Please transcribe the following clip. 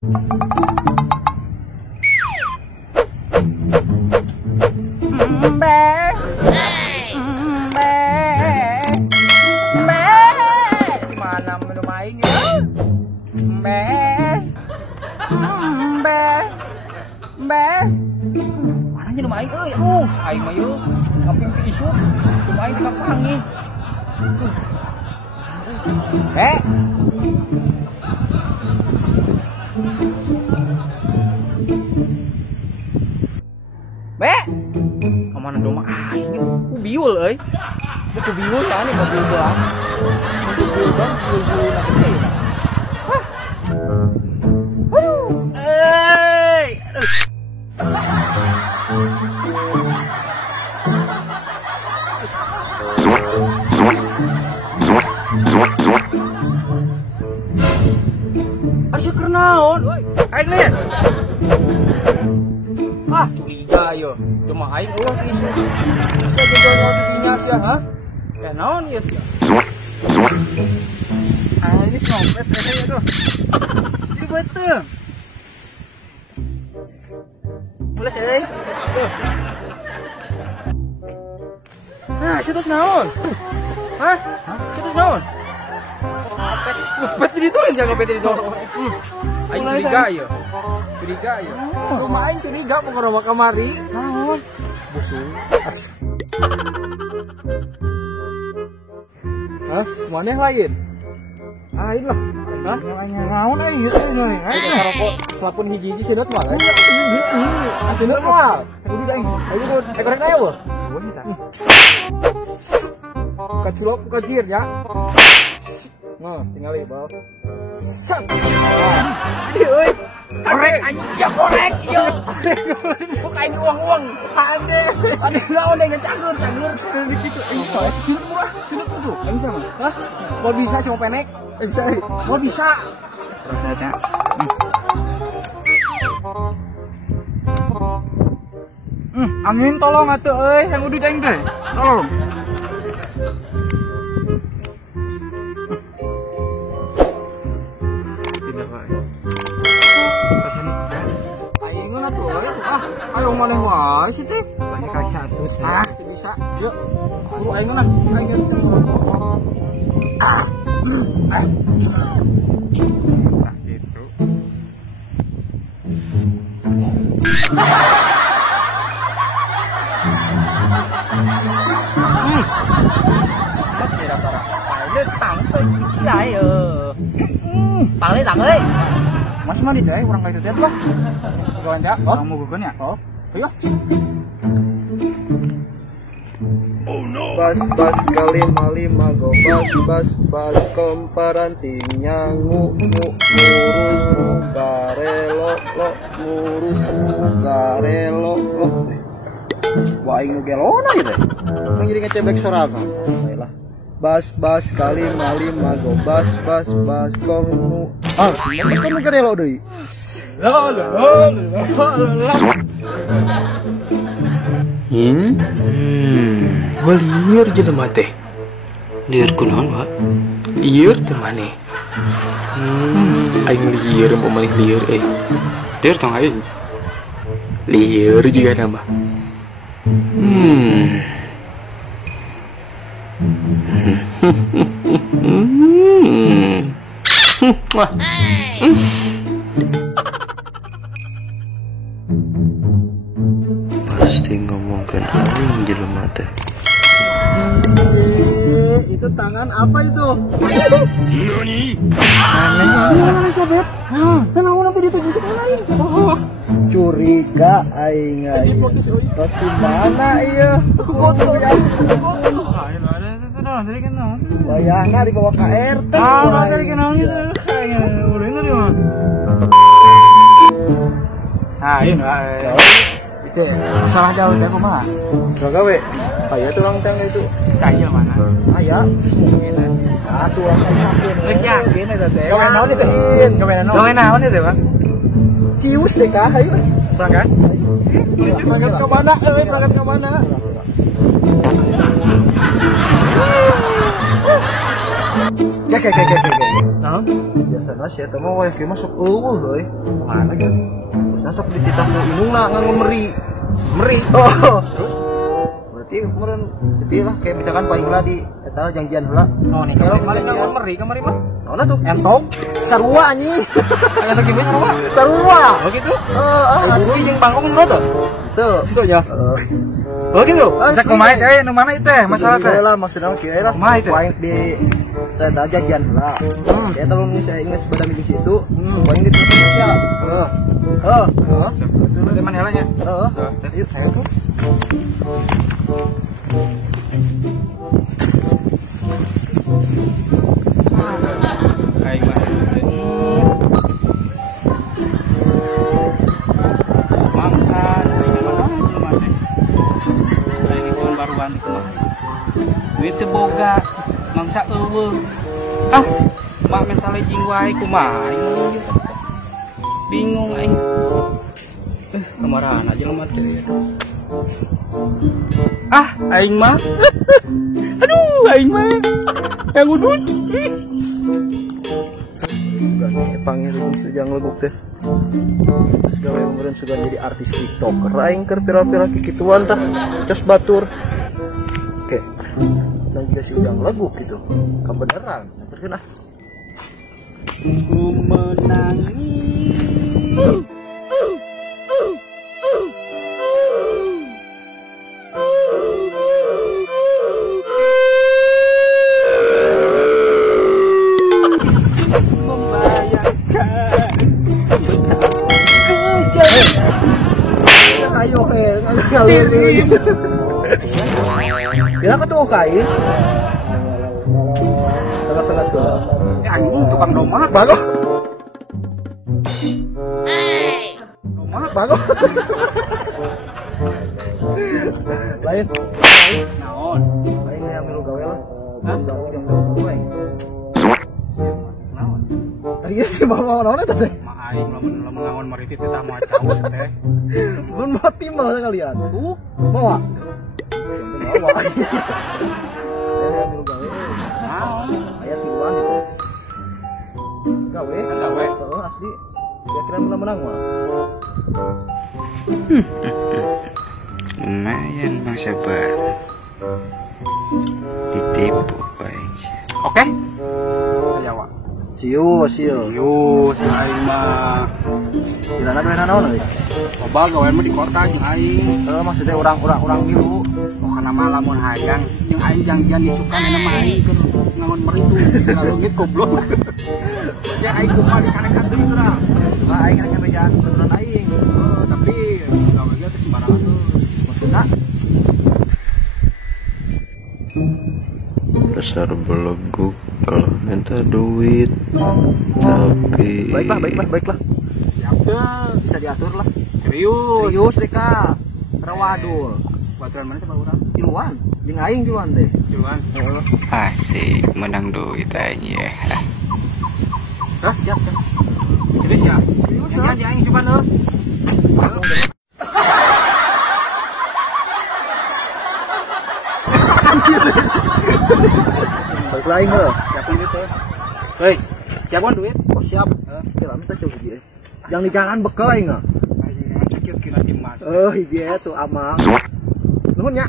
Gimana minum aing ya? Mana minum aing euy? Aing mah yeuh kamping si isu. Minum aing di kapangi. Kemana dong aing ku biul euy. Ku biul kan nih mobil gua. Biul bang, biul apa sih? Asyik kernaon, aing nih. Curiga yo. Cuma aing eueuh isu. Bisa jodoh didinya sia, ha? Naon ieu sia? Ini sompet ya tuh. Ini betul. Mulai euy. Tuh. Nah, situ naon? Hah? Situ naon? Pet ditulis jangan pet ditulis. Aing curiga ya. Curiga ya. Rumah aing curiga pokoknya rumah kamari. Naon? Busuk. Hah? Maneh lain? Lain lah. Hah? Naon aing geus euy. Aing ngarokok selapun hiji-hiji sidot mah. Sidot mah. Kudu aing. Ayo kudu ekorek aya weuh. Bukan culok, bukan sihir ya. Nah, tinggal bawa. Sat. Ini euy. Korek anjing, ya korek, yo. Bukan uang-uang. Ade naon yang cagur gitu. Sini murah, sini tuh. Yang sama. Hah? Mau bisa sih mau penek? Bisa. Mau bisa. Rasanya. Angin tolong atuh euy, yang udah deng teh. Tolong. Ayo mana wae sih teh? Banyak kali 100. Bisa. Yuk. Buru aing nah. Aing gitu. Bang lấy tặng ơi. Masih mandi deh, orang kayak itu loh. Kawan ya, orang mau gugun ya? Oh, ayo. Bas kalima lima go bas komparanting nyangu ngurus garelo lo ngurus garelo lo. Wah ini gelona gitu. Nang jadi ngecebek sorangan. Baiklah. Bas kalima lima go bas komu. Bas komu garelo deui. Wah liur jelema teh. Liur kunaon, Wak? Liur teh maneh. Aing liur mau maneh liur euy. Liur tong aing. Liur juga nama. Wah. Pasti ngomongkan aing jelema teh. Itu tangan apa itu? Nani? Mana sobat? Kenapa nanti dituju sekali? Curiga aing. Pasti mana iya? Foto ya. Bayangna dibawa ke RT. Dari kenal gitu. Udah dari mana? Ini Itu masalah jauh deh kumaha? Salah gawe. Aya tulang tang itu. Saya mana? Aya. Tulang tang yakin. Geus yakin eta teh. Gawe naon itu? Gawe naon itu, Bang? Cius deh kah ayo. Berangkat? Berangkat ke mana? Berangkat ke mana? Kayak. Nah, Biasana sih eta mah wayah kieu masuk eueuh euy. Mana gitu? Biasana sok dititah ku indungna nganggo meri. Meri. Oh. Terus berarti kemarin sepi lah kayak misalkan paling lah di eta janjian heula. Oh nih, Kalau kemarin nganggur meri mah. Naona tuh? Entong. Sarua anjing. Aya teh gimana sarua? Sarua. Oh gitu. Heeh, guru jeung bangkong nu tuh. Tuh. Itu ya. Oh gitu. Cek kumaha nu mana itu teh masalah teh? Lah maksudna kieu lah. Kumaha teh? Poin di saya teh janjian heula. Ya tolong saya ingat sepeda di situ. Poin di Indonesia. Heeh. Di mana helanya? Heeh. Yuk, saya tuh. Aing mah. Mangsa, mana jelema teh? Aing ikon baruan di kumaha. Duit teu boga, mangsa eueuh. Ah, mak mental jing wae kumaha aing ngomong. Bingung aing. Kemarahan aja lemah teh. Ah, aing mah. Aduh, aing mah. Yang udut. Panggil sejang leguk teh. Terus gawe kemarin sudah jadi artis TikToker aing keur pira-pira kikituan tah. Cos batur. Oke. Dan juga si ujang leguk gitu. Kebenaran. Terkena. Ku menangis. Ayo ngalir. Ya apa tuh kain? Tengah-tengah tuh. Anjing tukang domah. Bagus. Bagus. Lain. Naon? Lain yang milu gawe lah. Hah? Yang gawe. Naon? Tadi sih mau naon eta teh? Ma aing lamun naon maripit teh mah caos teh. Mun mati mah kalian. Tuh, Mau ah? Mau ah. Yang milu gawe. naon? Aya tiluan itu. Gawe. Gawe. Heeh asli. Kira-kira menang-menang mah. lumayan bang sabar. Ditipu paling. Oke. Jawa. Siu. Yo, si aing mah. Gimana gawe naon euy? Loba gawe mah di kota jeung aing. Maksudnya orang milu. Oh kana mah lamun hayang jeung aing janjian disukan dina mah aing keur ngamun meritu. Ngalungit goblok. Ya aing kumaha dicanekan deui urang. Cuma aing kan nyampe jalan keturunan aing. Tapi gawe ge teh sembarangan tuh. Maksudna Dasar beleguk kalau minta duit, tapi baiklah. Siap teh. Bisa diatur lah. Serius. Serius deka. Rawadul. Baturan mana coba urang? Tiluan. Jeung aing tiluan teh. Cuman. asik menang duit aja. Hah, siap. Serius ya? Jangan aing coba tuh. Baik lain loh. Siapin duit tuh. Hei, siapkan duit. Oh siap. Ya minta coba dia. Yang di jalan bekal aing enggak? Aing sakit kira timas. Hiji tuh amang. Nuhun nya.